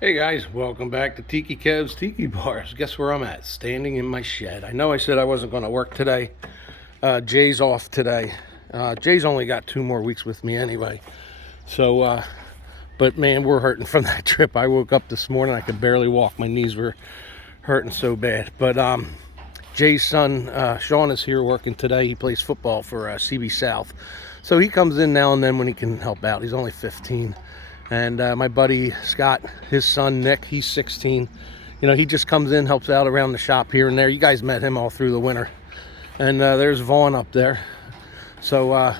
Hey guys, welcome back to Tiki Kev's Tiki Bars. Guess where I'm at? Standing in my shed. I know I said I wasn't going to work today. Jay's off today. Jay's only got 2 more weeks with me anyway. So, but man, we're hurting from that trip. I woke up this morning, I could barely walk. My knees were hurting so bad. But Jay's son, Sean, is here working today. He plays football for CB South. So he comes in now and then when he can help out. He's only 15. And my buddy Scott, his son Nick, he's 16. You know, he just comes in, helps out around the shop here and there. You guys met him all through the winter. And there's Vaughn up there. So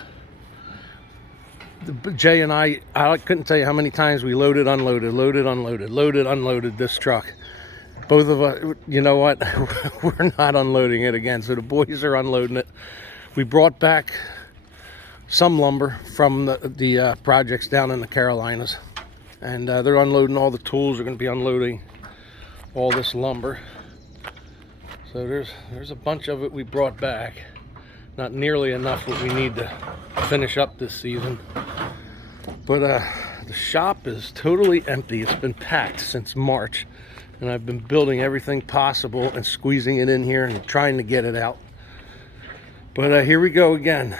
Jay and I couldn't tell you how many times we loaded, unloaded this truck. Both of us, you know what? We're not unloading it again. So the boys are unloading it. We brought back some lumber from the projects down in the Carolinas, and they're unloading all the tools. They're going to be unloading all this lumber. So there's a bunch of it we brought back. Not nearly enough what we need to finish up this season, but the shop is totally empty. It's been packed since March, and I've been building everything possible and squeezing it in here and trying to get it out. But here we go again.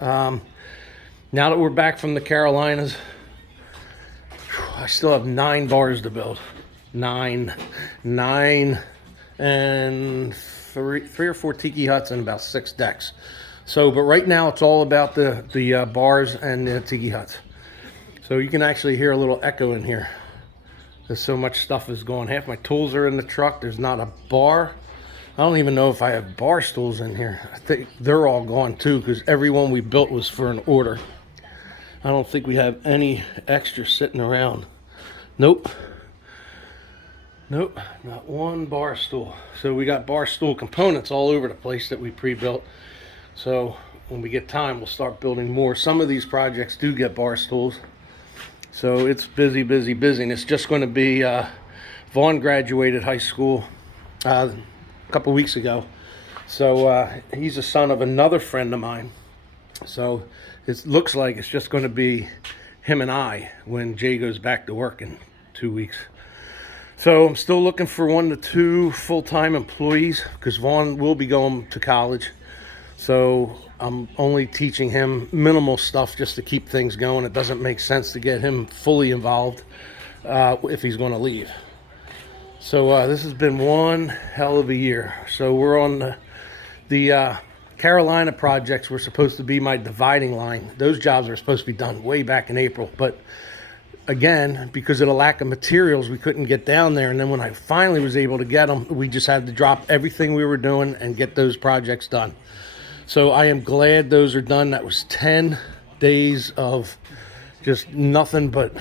Now that we're back from the Carolinas, I still have 9 bars to build. Nine, and three or 4 tiki huts and about 6 decks. So, but right now it's all about the bars and the tiki huts. So you can actually hear a little echo in here. There's so much stuff is going. Half my tools are in the truck. There's not a bar. I don't even know if I have bar stools in here. I think they're all gone too, because every one we built was for an order. I don't think we have any extra sitting around. Nope, not one bar stool. So we got bar stool components all over the place that we pre-built. So when we get time, we'll start building more. Some of these projects do get bar stools. So it's busy. And it's just going to be, Vaughn graduated high school a couple weeks ago. So he's a son of another friend of mine. So it looks like it's just going to be him and I when Jay goes back to work in 2 weeks. So I'm still looking for 1 to 2 full-time employees, because Vaughn will be going to college. So I'm only teaching him minimal stuff just to keep things going. It doesn't make sense to get him fully involved if he's going to leave. So this has been one hell of a year. So we're on the Carolina projects were supposed to be my dividing line. Those jobs are supposed to be done way back in April. But again, because of the lack of materials, we couldn't get down there. And then when I finally was able to get them, we just had to drop everything we were doing and get those projects done. So I am glad those are done. That was 10 days of just nothing but,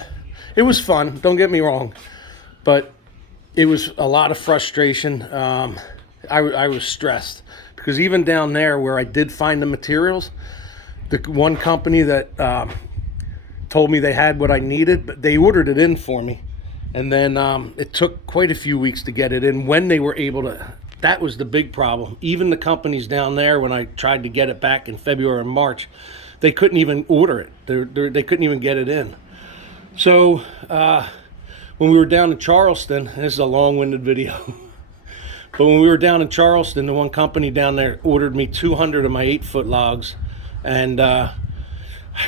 it was fun, don't get me wrong, but it was a lot of frustration. I was stressed, because even down there where I did find the materials, the one company that told me they had what I needed, but they ordered it in for me. And then it took quite a few weeks to get it in when they were able to. That was the big problem. Even the companies down there, when I tried to get it back in February and March, they couldn't even order it. They couldn't even get it in. So when we were down in Charleston, and this is a long-winded video, but when we were down in Charleston, the one company down there ordered me 200 of my 8-foot logs, and I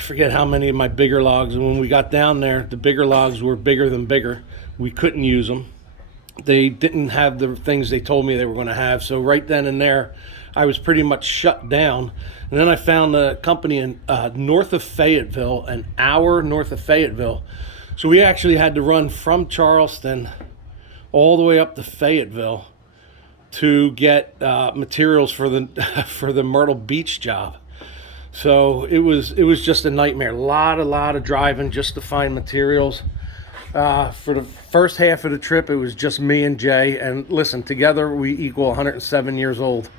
forget how many of my bigger logs. And when we got down there, the bigger logs were bigger than bigger. We couldn't use them. They didn't have the things they told me they were going to have. So right then and there, I was pretty much shut down. And then I found a company in north of Fayetteville, an hour north of Fayetteville. So we actually had to run from Charleston all the way up to Fayetteville to get materials for the Myrtle Beach job. So it was just a nightmare. A lot of driving just to find materials. For the first half of the trip, it was just me and Jay. And listen, together we equal 107 years old.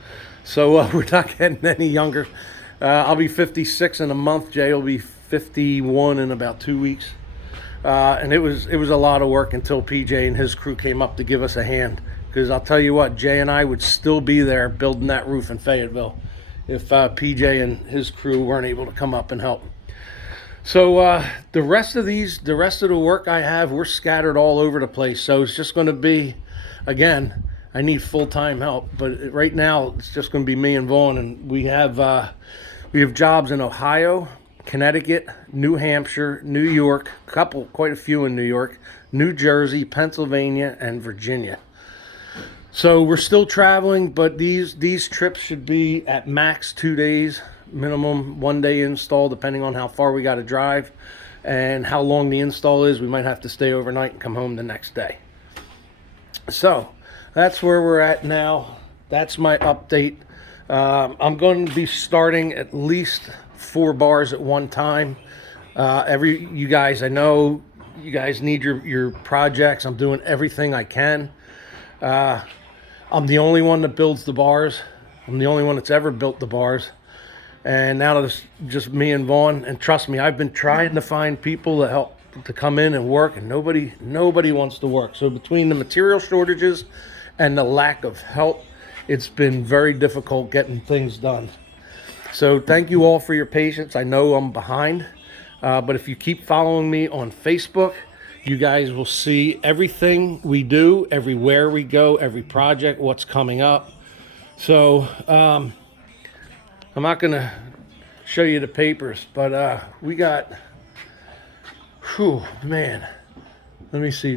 So we're not getting any younger. I'll be 56 in a month. Jay will be 51 in about 2 weeks. And it was a lot of work until PJ and his crew came up to give us a hand. Because I'll tell you what, Jay and I would still be there building that roof in Fayetteville if PJ and his crew weren't able to come up and help. So the rest of the work I have, we're scattered all over the place. So it's just going to be, again, I need full-time help. But right now, it's just going to be me and Vaughn, and we have jobs in Ohio, Connecticut, New Hampshire, New York, quite a few in New York, New Jersey, Pennsylvania, and Virginia. So we're still traveling, but these trips should be at max 2 days, minimum 1 day install, depending on how far we got to drive and how long the install is. We might have to stay overnight and come home the next day. So that's where we're at now. That's my update. I'm going to be starting at least 4 bars at one time. You guys, I know you guys need your projects. I'm doing everything I can. I'm the only one that builds the bars. I'm the only one that's ever built the bars. And now it's just me and Vaughn. And trust me, I've been trying to find people to help to come in and work, and nobody wants to work. So between the material shortages and the lack of help, it's been very difficult getting things done. So thank you all for your patience. I know I'm behind, but if you keep following me on Facebook, you guys will see everything we do, everywhere we go, every project, what's coming up. So I'm not going to show you the papers, but we got, whew, man, let me see.